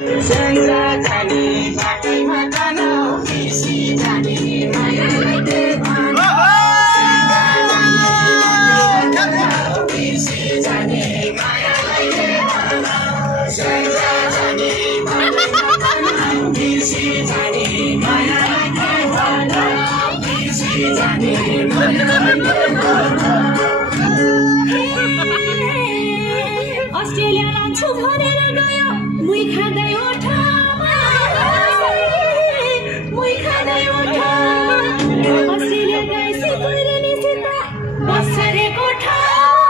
Senja जाने बाटैमा तनाउ बिर्सी जाने मायालाई देवाना बिर्सी जाने मायालाई देवाना senja जाने बाटैमा तनाउ बिर्सी जाने मायालाई देवाना बिर्सी जाने मायालाई देवाना अस्ट्रेलिया लान्छु भनेर गयो मुई खाँदै ओठामा मुई खाँदै ओठामा अस्ट्रेलिया गएपछि कुहिरेनीसित बसरे कोठामा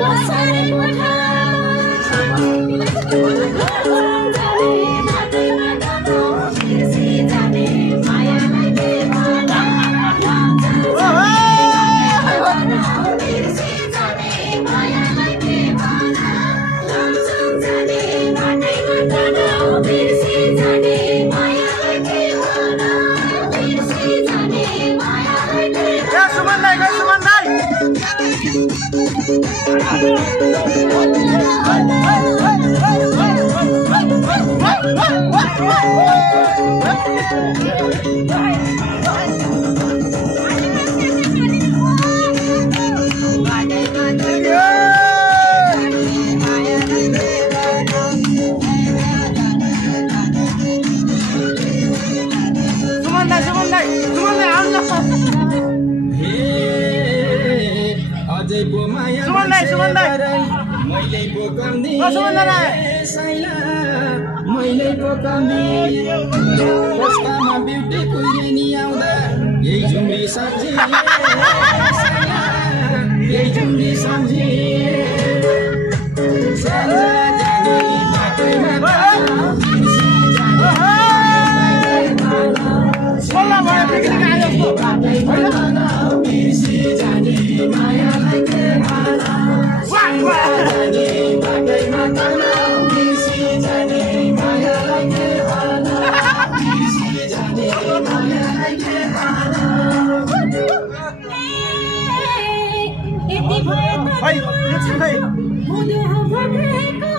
बसरे कोठामा मैले पोकाउने कस्तामा ब्युटी कुहिरेनी आउँदा यही झुम्री सम्झी यही झुम्री सम्झी senja जाने बाटैमा तनाउ बिर्सी जाने बाटैमा तनाउ बिर्सी जाने मायालाई देवाना जाने बाटैमा तनाउ बिर्सी जाने मायालाई देवाना बिर्सी जाने मायालाई देवाना यति भयो त मुदु फक्रेको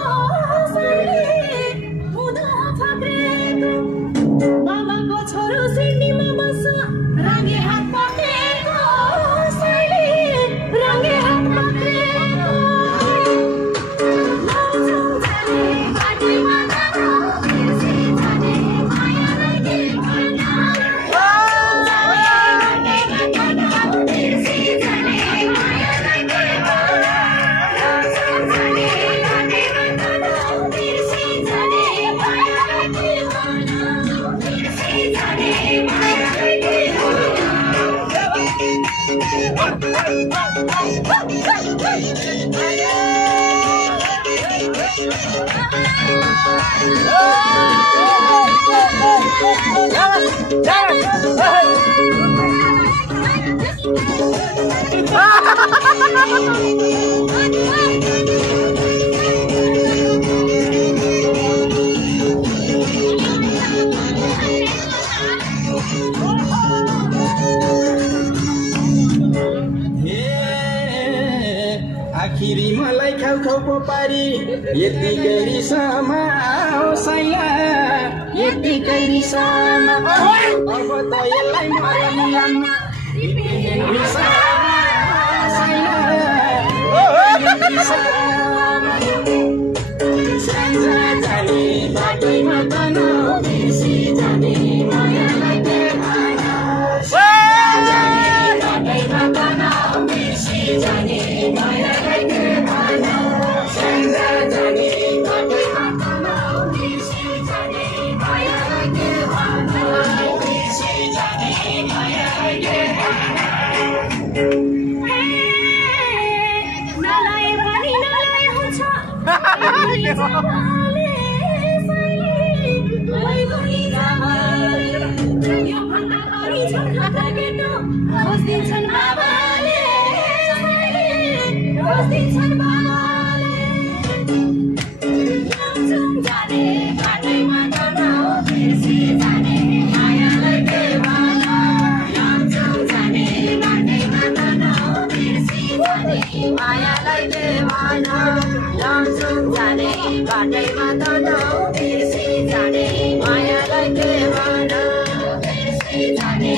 मुदु फक्रेको मामाको छोरो सिडनीमा बस्छ रङ्गे हात पक्रेको रङ्गे हात पक्रेको बाटैमा तनाउ बिर्सी जाने मायालाई देवाना बाटैमा तनाउ बिर्सी जाने मायालाई देवाना आखिरी मलाई खाउ खाउ पो पारी यतिकै रिसामा साइला यतिकै रिसामा अब त यसलाई मर्नु लान्न senja जाने बाटैमा तनाउ बिर्सी जाने मायालाई देवाना जाने बाटैमा तनाउ बिर्सी जाने मायालाई देवाना senja जाने बाटैमा तनाउ बिर्सी जाने मायालाई देवाना बिर्सी जाने मायालाई देवाना नलाए पनि नलाए हुन्छ यो भन्दा अरू छन् खाता केटो बस्दिन्छन् बाबाले बस्दिन्छन् बाबाले जाने बाटैमा तनाउ बिर्सी जाने मायालाई देवाना जाने बाटैमा तनाउ बिर्सी जाने मायालाई देवाना जाने बाटैमा तनाउ बिर्सी जाने मायालाई के भन बिर्सी जाने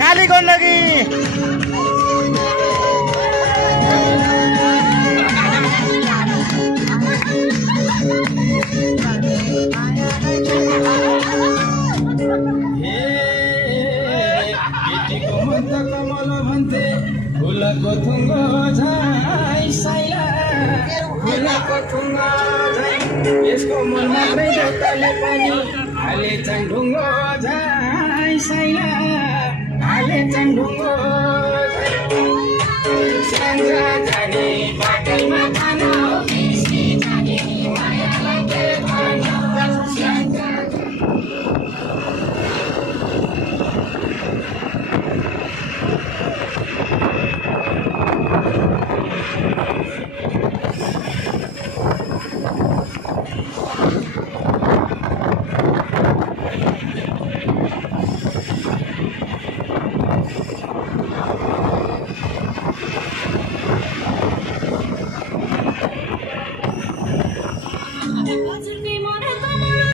काली गण्डकी केटीको मन त कमल भन्थे फुलको थुङ्गो झै साइला फुलको थुङ्गो झै यसको मन मात्रै ढोकाले पनि हाले चाहिँ ढुङ्गो झै साइला हाले चाहिँ ढुङ्गो झै जाने बाटैमा